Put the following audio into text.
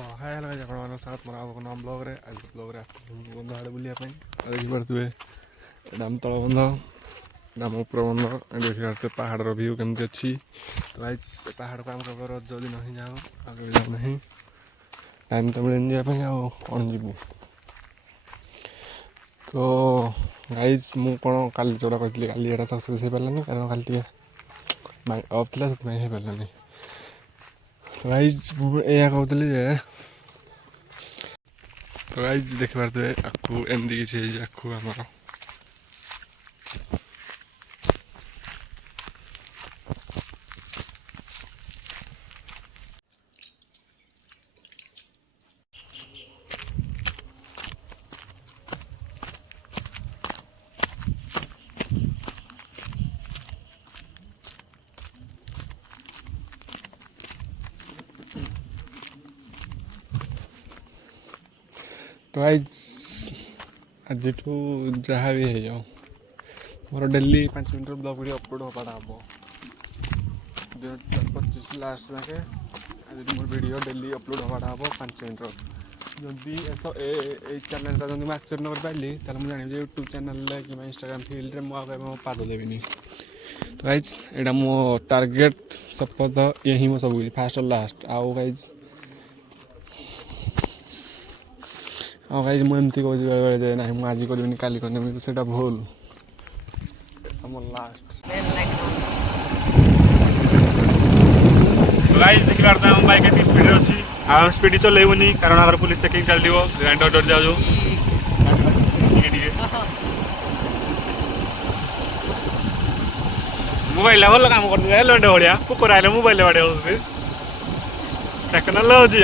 hi hello guys ଆପଣମାନଙ୍କ ସ୍ୱାଗତ ମୋର ଆଉ ଏକ ନୂଆ ବ୍ଲଗ୍ରେ ଆଜି ବ୍ଲଗ୍ରେ ଆସିଥିଲି ବନ୍ଧ ଆଡ଼େ ବୁଲିବା ପାଇଁ ଆଉ ଦେଖିପାରୁଥିବେ ଏଇଟା ଆମ ତଳ ବନ୍ଧ ଏଇଟା ଆମ ଉପର ବନ୍ଧ ଏଠି ଦେଖିପାରୁଥିବେ ପାହାଡ଼ର ଭିୟୁ କେମିତି ଅଛି ତ ଗାଇସ୍ ଏ ପାହାଡ଼କୁ ଆମେ କେବଳ ରଜ ଦିନ ହିଁ ଯାଉ ଆଉ କେବେ ଯାଉ ନାହିଁ ଟାଇମ୍ ତ ମିଳେନି ଯିବା ପାଇଁ ଆଉ କ'ଣ ଯିବୁ ତ ଗାଇସ୍ ମୁଁ କ'ଣ କାଲି ଯେଉଁଟା କହିଥିଲି କାଲି ଏଇଟା ସକ୍ସେସ୍ ହେଇପାରିଲାନି କାରଣ କାଲି ଟିକେ ଅଫ୍ ଥିଲା ସେଥିପାଇଁ ହେଇପାରିଲାନି ଗାଇସ୍ ମୁଁ ଏହା କହୁଥିଲି ଯେ ତ ଗାଇସ୍ ଦେଖିପାରୁଥିବେ ଆଖୁ ଏମିତି କିଛି ହେଇଛି ଆଖୁ ଆମର ତ ଗାଇସ୍ ଆଜିଠୁ ଯାହା ବି ହେଇଯାଉ ମୋର ଡେଲି 5 ମିନିଟ୍ର ବ୍ଲଗ୍ ଭିଡ଼ିଓ ଅପଲୋଡ଼ ହେବାଟା ହେବ 2025 ଲାଷ୍ଟ ଯାକେ ଆଜିଠୁ ମୋର ଭିଡ଼ିଓ ଡେଲି ଅପଲୋଡ଼ ହେବାଟା ହେବ 5 ମିନିଟ୍ର ଯଦି ଏଇ ଚ୍ୟାନେଲ୍ଟା ଯଦି ମୁଁ ଆକ୍ସେପ୍ଟ ନ କରିପାରିଲି ତାହେଲେ ମୁଁ ଜାଣିବି ଯେ ୟୁଟ୍ୟୁବ୍ ଚ୍ୟାନେଲ୍ରେ କିମ୍ବା ଇନଷ୍ଟାଗ୍ରାମ୍ ଫିଲ୍ଡରେ ମୁଁ ଆଉ କେବେ ମୋ ପାଦ ଦେବିନି ତ ଗାଇସ୍ ଏଇଟା ମୋ ଟାର୍ଗେଟ୍ ଶପଥ ଇଏ ହିଁ ମୋ ସବୁ କିଛି ଫାଷ୍ଟ ଲାଷ୍ଟ ଆଉ ଗାଇସ୍ ମୁଁ ଏମିତି କହୁଛି ବେଳେବେଳେ ଯେ ନାହିଁ ମୁଁ ଆଜି କରିବିନି କାଲି କରିନେବି ସେଇଟା ଭୁଲ ଆମର ଲାଷ୍ଟ गाइस देखिपारे हम बाइक एति स्पीड अच्छी आ स्पीड चलेबुनी कारण आगर पुलिस चेकिंग चलथिबो ग्राइंडर डर जाजो मोबाइल भल काम कर लंडे भड़िया कुकुर आइले मोबाइल बाड़े टेक्नोलोजी